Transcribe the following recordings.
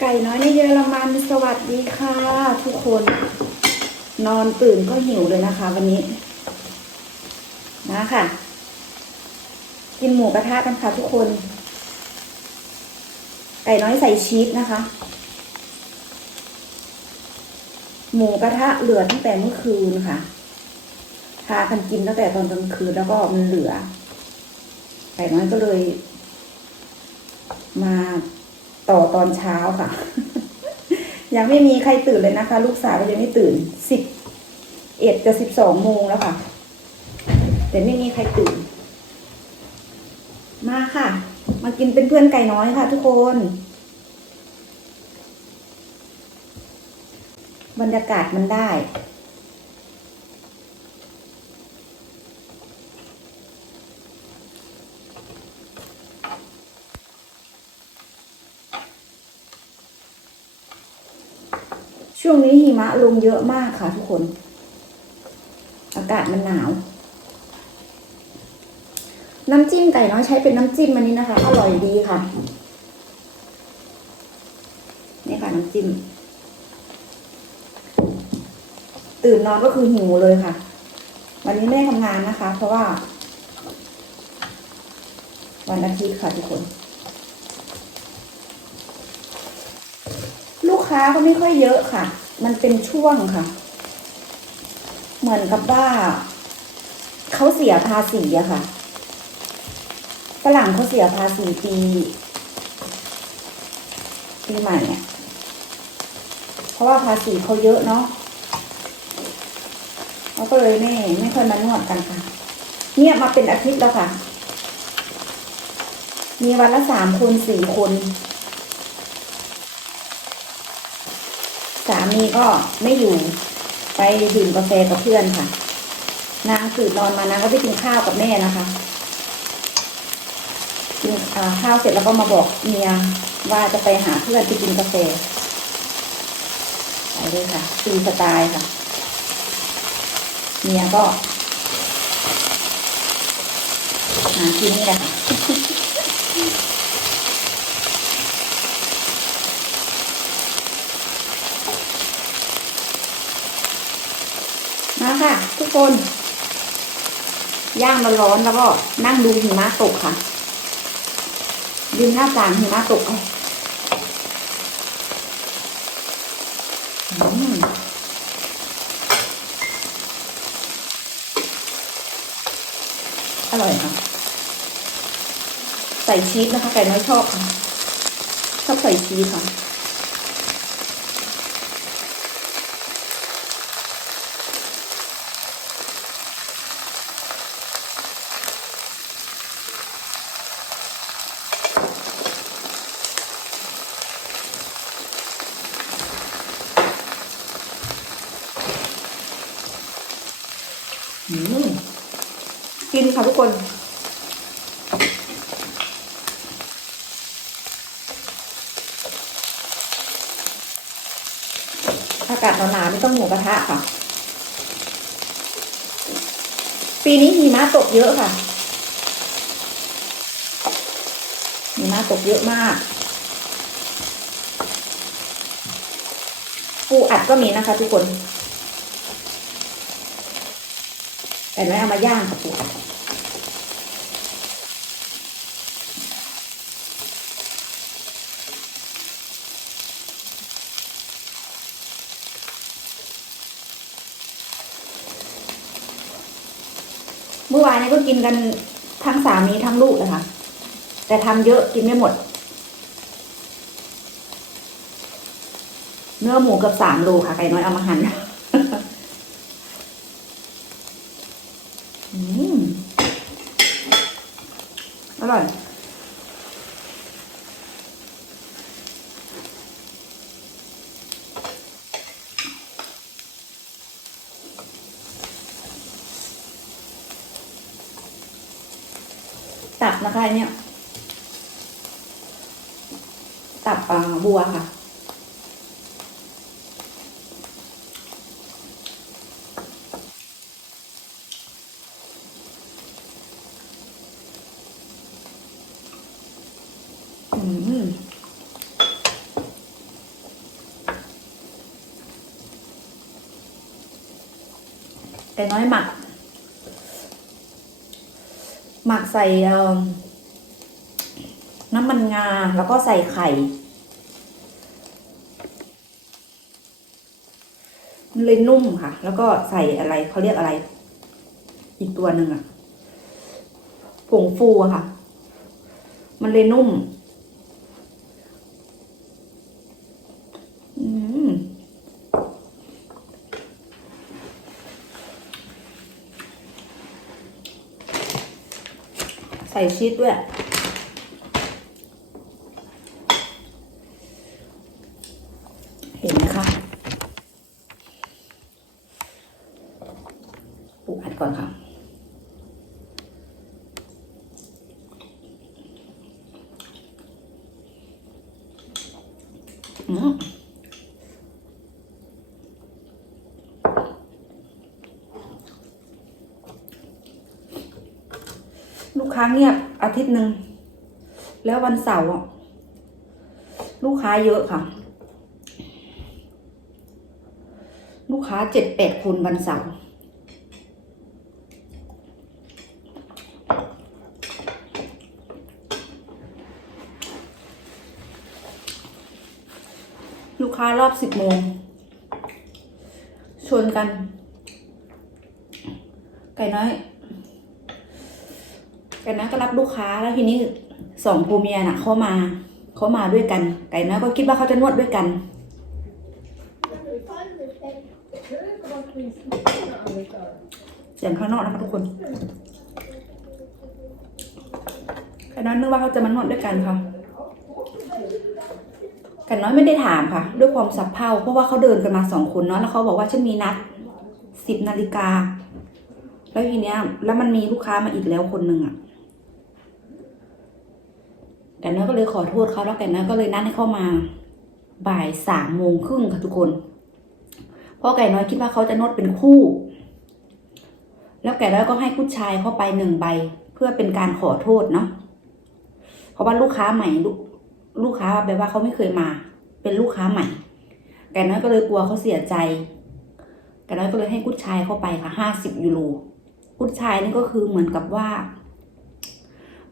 ไก่น้อยในเยอรมันสวัสดีค่ะ ทุกคน นอนตื่นก็หิวเลยนะคะ วันนี้มาค่ะ กินหมูกระทะกันค่ะทุกคน ไก่น้อยใส่ชีสนะคะ หมูกระทะเหลือตั้งแต่เมื่อคืนค่ะพากันกินตั้งแต่ตอนกลางคืนแล้วก็มันเหลือไก่น้อยก็เลย มา ต่อตอนเช้าค่ะ ยังไม่มีใครตื่นเลยนะคะ ลูกสาวก็ยังไม่ตื่นสิบเอ็ดจะสิบสองโมงแล้วค่ะ แต่ไม่มีใครตื่น มาค่ะ มากินเป็นเพื่อนไก่น้อยค่ะ ทุกคน บรรยากาศมันได้ ช่วงนี้หิมะลงเยอะมากค่ะทุกคน อากาศมันหนาว น้ำจิ้มไก่น้อยใช้เป็นน้ำจิ้มอันนี้นะคะ อร่อยดีค่ะ นี่ค่ะน้ำจิ้ม ตื่นนอนก็คือหิวเลยค่ะ วันนี้ไม่ได้ทำงานนะคะ เพราะว่า วันอาทิตย์ค่ะทุกคน ลูก ค้าก็ไม่ค่อยเยอะค่ะ มันเป็นช่วงค่ะ เหมือนกับว่าเขาเสียภาษีอะค่ะฝรั่งเขาเสียภาษีปีปีใหม่เนี่ยเพราะว่าภาษีเขาเยอะเนาะเขาก็เลยไม่ไม่ค่อยมานวดกันค่ะเงียมาเป็นอาทิตย์แล้วค่ะ มีวันละสามคนสี่คน สามีก็ไม่อยู่ไปดื่มกาแฟกับเพื่อนค่ะ นางตื่นนอนมานางก็ไปกินข้าวกับแม่นะคะกินข้าวเสร็จแล้วก็มาบอกเมียว่าจะไปหาเพื่อนไปกินกาแฟไปเลยค่ะตีสไตล์ค่ะ เมียก็หาที่นี่แหละค่ะ มาค่ะ ทุกคน ย่างร้อนแล้วก็นั่งดูหิมะตกค่ะ ยืนหน้าต่างหิมะตกเอาอืมอร่อยค่ะ ใส่ชีสนะคะไก่น้อยชอบค่ะ ชอบใส่ชีสค่ะ กินค่ะทุกคนอากาศหนาวๆนี่ต้องหมูกระทะค่ะ ปีนี้หิมะตกเยอะค่ะหิมะตกเยอะมาก ปูอัดก็มีนะคะทุกคน แต่ไม่เอามาย่างค่ะปูเมื่อวานนี้ก็กินกันทั้งสามีทั้งลูกเลยค่ะแต่ทำเยอะกินไม่หมด เนื้อหมูเกับสามโลค่ะไก่น้อยเอามาหั่น นะคะเนี่ยตับบัวค่ะ อืมแต่น้อยหมัก หมักใส่น้ำมันงาแล้วก็ใส่ไข่ มันเลยนุ่มค่ะ แล้วก็ใส่อะไรเขาเรียกอะไร อีกตัวหนึ่งอะผงฟูอะค่ะ มันเลยนุ่ม อืม ใส่ชีสด้วย เห็นไหมคะปูอัดก่อนค่ะอืม ค้าเงียบอาทิตย์หนึ่ง แล้ววันเสาร์อะลูกค้าเยอะค่ะ ลูกค้าเจ็ดแปดคนวันเสาร์ลูกค้ารอบสิบโมงชวนกัน ไก่น้อย ไก่น้อยก็รับลูกค้าแล้วทีนี้สองผัวเมียน่ะเขามาเขามาด้วยกัน ไก่น้อยก็คิดว่าเขาจะนวดด้วยกัน เสียงข้างนอกนะคะทุกคนไก่น้อยนึกว่าเขาจะมานวดด้วยกันค่ะไก่น้อยไม่ได้ถามค่ะ ด้วยความสับเพร่าเพราะว่าเขาเดินกันมาสองคนเนาะแล้วเขาบอกว่าฉันมีนัดสิบนาฬิกาแล้วทีเนี้ย แล้วมันมีลูกค้ามาอีกแล้วคนหนึ่งอะ ไก่น้อยก็เลยขอโทษเขาแล้วไก่น้อยก็เลยนัดให้เข้ามาบ่ายสามโมงครึ่งค่ะทุกคนเพราะไก่น้อยคิดว่าเขาจะนวดเป็นคู่ แล้วไก่น้อยก็ให้ผู้ชายเข้าไปหนึ่งใบ เพื่อเป็นการขอโทษเนาะเพราะว่าลูกค้าใหม่ลูกลูกค้าแบบว่าเขาไม่เคยมา เป็นลูกค้าใหม่ ไก่น้อยก็เลยกลัวเขาเสียใจ ไก่น้อยก็เลยให้ผู้ชายเข้าไปค่ะห้าสิบยูโรผู้ชายนี่ก็คือเหมือนกับว่า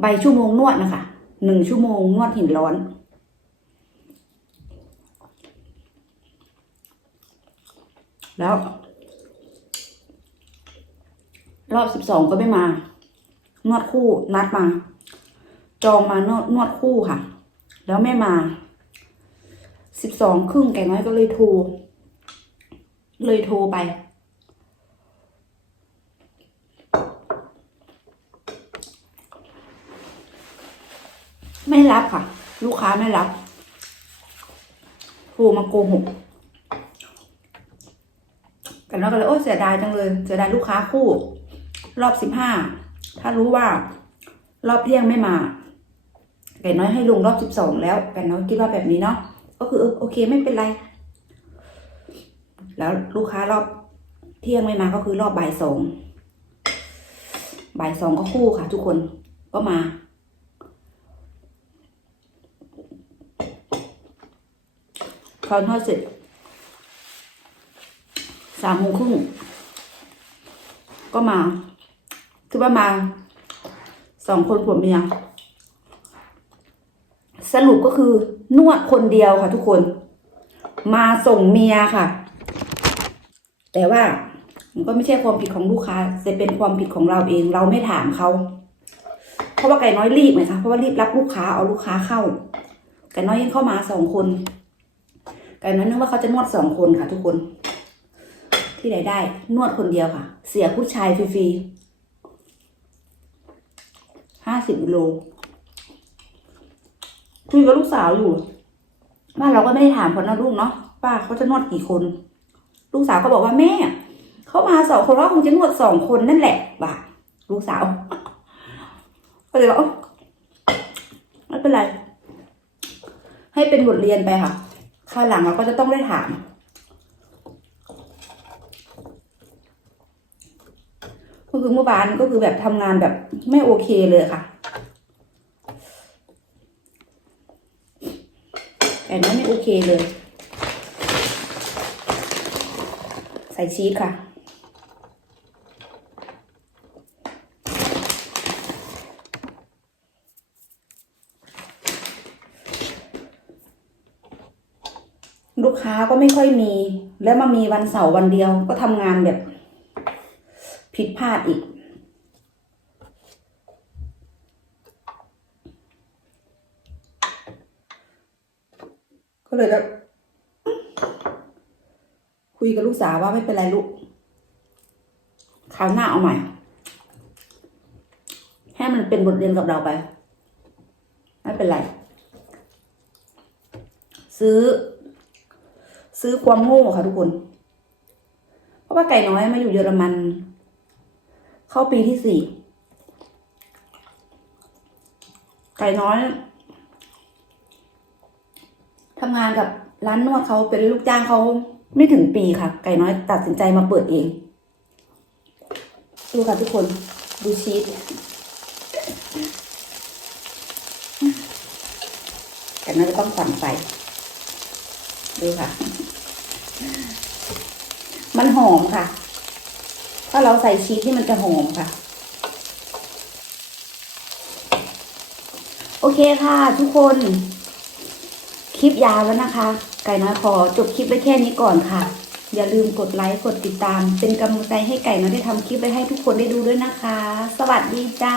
ใบชั่วโมงนวดนะคะ หนึ่งชั่วโมงนวดหินร้อน แล้ว รอบสิบสองก็ไม่มา นวดคู่นัดมา จองมานวดนวดคู่ค่ะ แล้วไม่มาสิบสองครึ่งแก่น้อยก็เลยโทร เลยโทรไป ไม่รับค่ะ ลูกค้าไม่รับโทรมาโกหกกันน้อยก็เลยโอ้เสียดายจังเลยเสียดายลูกค้าคู่ รอบสิบห้าถ้ารู้ว่า รอบเที่ยงไม่มาไก่น้อยให้ลงรอบสิบสองแล้วไก่น้อยคิดว่าแบบนี้เนาะก็คือโอเคไม่เป็นไร แล้วลูกค้ารอบเที่ยงไม่มาก็คือรอบบ่ายสองบ่ายสองก็คู่ค่ะ ทุกคนก็มา พอนวดเสร็จสามโมงครึ่งก็มา คือว่ามาสองคนผัวเมียสรุปก็คือนวดคนเดียวค่ะทุกคน มาส่งเมียค่ะ แต่ว่ามันก็ไม่ใช่ความผิดของลูกค้าจะเป็นความผิดของเราเองเราไม่ถามเขาเพราะว่าไก่น้อยรีบไหมคะเพราะว่ารีบรับลูกค้าเอาลูกค้าเข้าไก่น้อยยังเข้ามาสองคน ไก่น้อยนึกว่าเขาจะนวดสองคนค่ะ ทุกคน ที่ไหนได้ นวดคนเดียวค่ะ เสียผู้ชายฟรีๆห้าสิบโลคุยกับลูกสาวอยู่บ้าเราก็ไม่ได้ถามคนนะลูกเนาะป้าเขาจะนวดกี่คน ลูกสาวก็บอกว่าแม่เขามาสองคนแล้วคงจะนวดสองคนนั่นแหละบ่าลูกสาวก็เลยบอกเอ้าไม่เป็นไร ให้เป็นบทเรียนไปค่ะ ข้าหลังเราก็จะต้องได้ถาม ก็คือเมื่อวานก็คือแบบทำงานแบบไม่โอเคเลยค่ะแต่นั้นไม่โอเคเลย ใส่ชีสค่ะ ลูกค้าก็ไม่ค่อยมี แล้วมามีวันเสาร์วันเดียวก็ทำงานแบบ ผิดพลาดอีก ก็เลยแบบคุยกับลูกสาวว่าไม่เป็นไรลูกคราวหน้าเอาใหม่ ให้มันเป็นบทเรียนกับเราไป ไม่เป็นไร ซื้อ ซื้อความโง่ค่ะทุกคน เพราะว่าไก่น้อยมาอยู่เยอรมัน เข้าปีที่สี่ ไก่น้อยทำงานกับร้านนวดเขาเป็นลูกจ้างเขาไม่ถึงปีค่ะ ไก่น้อยตัดสินใจมาเปิดเอง ดูค่ะทุกคน ดูชีสไก่น้อยจะต้องฝันไฟดูค่ะ หอมค่ะ ถ้าเราใส่ชีสที่มันจะหอมค่ะ โอเคค่ะ ทุกคน คลิปยาวแล้วนะคะ ไก่น้อยขอจบคลิปไว้แค่นี้ก่อนค่ะ อย่าลืมกดไลค์กดติดตาม เป็นกำลังใจให้ไก่น้อยได้ทำคลิปไว้ให้ทุกคนได้ดูด้วยนะคะ สวัสดีจ้า